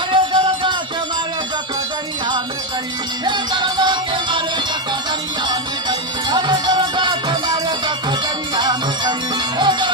अरे दरदा के मारे जख दरिया में गई, अरे दरदा के मारे जख दरिया में गई, अरे दरदा के मारे जख दरिया में गई, अरे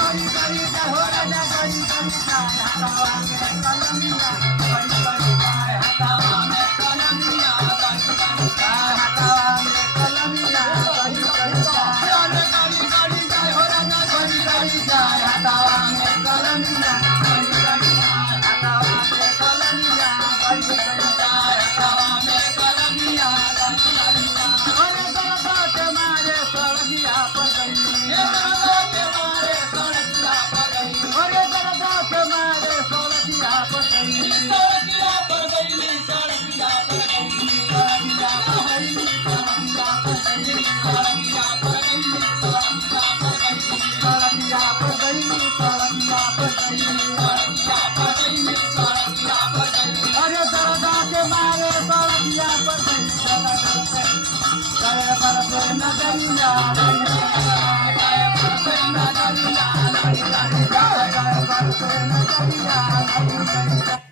गरी गरी हो राजा गरी गरी हटावा में कलमिया गरी गरी हटावा में कलमिया हटावा में कलमिया गरी गरी अरे गरी गरी हो राजा गरी गरी हटावा में कलमिया गरी गरी हटावा में कलमिया गरी गरी हटावा में कलमिया अरे दरदा के मारे सड़किया पर गई, अरे दरदा के मारे सड़किया पर गई, सड़किया पर गई, सड़किया पर गई, सड़किया पर गई, सड़किया पर गई, सड़किया पर गई, सड़किया पर गई, सड़किया पर गई, सड़किया पर गई, सड़किया पर गई, सड़किया पर गई, अरे दरदा के मारे सड़किया पर गई, गए पर से नजरिया, गए पर से नजरिया, गए पर से नजरिया।